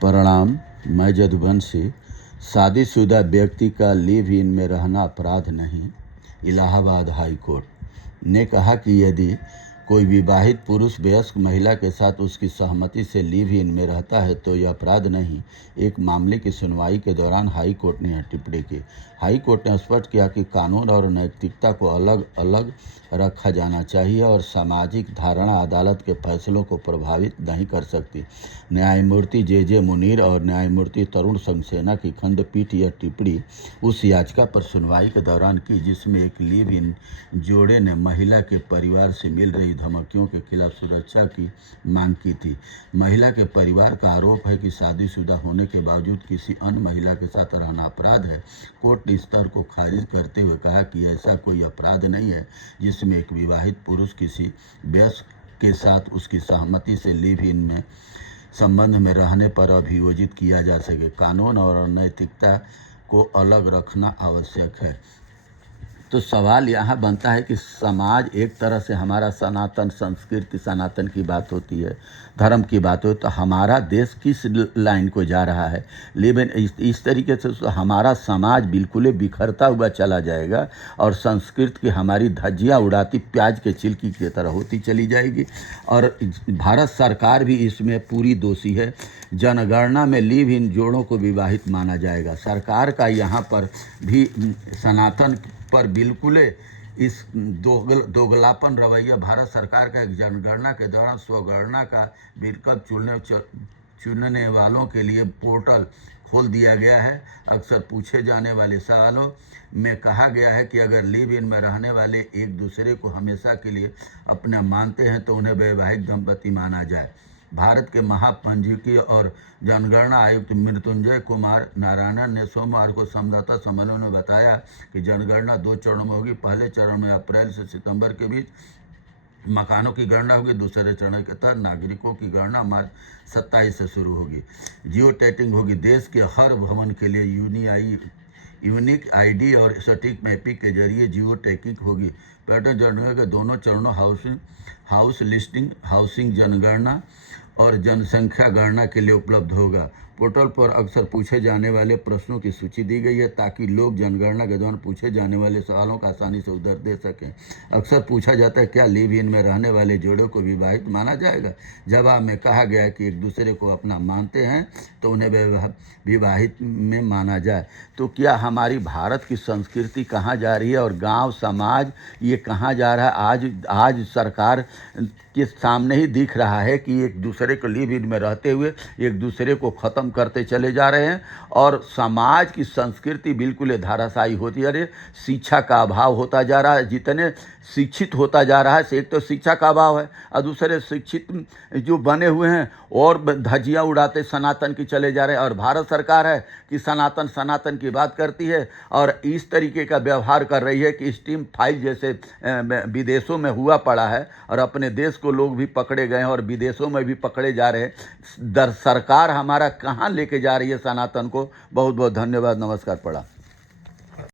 प्रणाम। मैं यदुवंशी। शादीशुदा व्यक्ति का लिव इन में रहना अपराध नहीं। इलाहाबाद हाई कोर्ट ने कहा कि यदि कोई विवाहित पुरुष वयस्क महिला के साथ उसकी सहमति से लिव इन में रहता है तो यह अपराध नहीं। एक मामले की सुनवाई के दौरान हाई कोर्ट ने यह टिप्पणी की। हाई कोर्ट ने स्पष्ट किया कि कानून और नैतिकता को अलग अलग रखा जाना चाहिए और सामाजिक धारणा अदालत के फैसलों को प्रभावित नहीं कर सकती। न्यायमूर्ति जे मुनीर और न्यायमूर्ति तरुण सक्सेना की खंडपीठ यह टिप्पणी उस याचिका पर सुनवाई के दौरान की जिसमें एक लिव इन जोड़े ने महिला के परिवार से मिल रही धमकियों के खिलाफ सुरक्षा की मांग की थी। महिला के परिवार का आरोप है कि शादीशुदा होने के बावजूद किसी अन्य महिला के साथ रहना अपराध है। कोर्ट ने इस तर्क को खारिज करते हुए कहा कि ऐसा कोई अपराध नहीं है जिसमें एक विवाहित पुरुष किसी वयस्क के साथ उसकी सहमति से लिव इन में संबंध में रहने पर अभियोजित किया जा सके। कानून और नैतिकता को अलग रखना आवश्यक है। तो सवाल यहाँ बनता है कि समाज एक तरह से हमारा सनातन संस्कृति सनातन की बात होती है, धर्म की बात हो, तो हमारा देश किस लाइन को जा रहा है। लेकिन इस तरीके से तो हमारा समाज बिल्कुल बिखरता हुआ चला जाएगा और संस्कृति की हमारी धज्जियाँ उड़ाती प्याज के छिलकी की तरह होती चली जाएगी। और भारत सरकार भी इसमें पूरी दोषी है। जनगणना में लिव इन जोड़ों को विवाहित माना जाएगा। सरकार का यहाँ पर भी सनातन पर बिल्कुल इस दोगलापन रवैया भारत सरकार का एक जनगणना के दौरान स्वगणना का विकल्प चुनने वालों के लिए पोर्टल खोल दिया गया है। अक्सर पूछे जाने वाले सवालों में कहा गया है कि अगर लिव इन में रहने वाले एक दूसरे को हमेशा के लिए अपना मानते हैं तो उन्हें वैवाहिक दंपति माना जाए। भारत के महापंजीकी और जनगणना आयुक्त मृत्युंजय कुमार नारायणन ने सोमवार को संवाददाता सम्मेलन में बताया कि जनगणना 2 चरणों में होगी। पहले चरण में अप्रैल से सितंबर के बीच मकानों की गणना होगी। दूसरे चरण के तहत नागरिकों की गणना मार्च 27 से शुरू होगी। जियो टैगिंग होगी। देश के हर भवन के लिए यूनिक आईडी और सटीक मैपिंग के जरिए जियो टैगिंग होगी। पैटर्न जनगणना के दोनों चरणों हाउस लिस्टिंग, हाउसिंग जनगणना और जनसंख्या गणना के लिए उपलब्ध होगा। पोर्टल पर अक्सर पूछे जाने वाले प्रश्नों की सूची दी गई है ताकि लोग जनगणना के दौरान पूछे जाने वाले सवालों का आसानी से उत्तर दे सकें। अक्सर पूछा जाता है क्या लिव इन में रहने वाले जोड़ों को विवाहित माना जाएगा। जवाब में कहा गया है कि एक दूसरे को अपना मानते हैं तो उन्हें विवाहित में माना जाए। तो क्या हमारी भारत की संस्कृति कहाँ जा रही है और गांव समाज ये कहाँ जा रहा है। आज सरकार के सामने ही दिख रहा है कि एक दूसरे को लिव इन में रहते हुए एक दूसरे को ख़त्म करते चले जा रहे हैं और समाज की संस्कृति बिल्कुल धाराशायी होती है। अरे शिक्षा का अभाव होता जा रहा है। जितने शिक्षित होता जा रहा है, एक तो शिक्षा का अभाव है और दूसरे शिक्षित जो बने हुए हैं और धज्जियाँ उड़ाते सनातन की चले जा रहे हैं। और भारत सरकार है कि सनातन की बात करती है और इस तरीके का व्यवहार कर रही है कि स्टीम फाइल जैसे विदेशों में हुआ पड़ा है और अपने देश को लोग भी पकड़े गए हैं और विदेशों में भी पकड़े जा रहे हैं। सरकार हमारा कहाँ लेके जा रही है सनातन को। बहुत बहुत धन्यवाद। नमस्कार। पड़ा।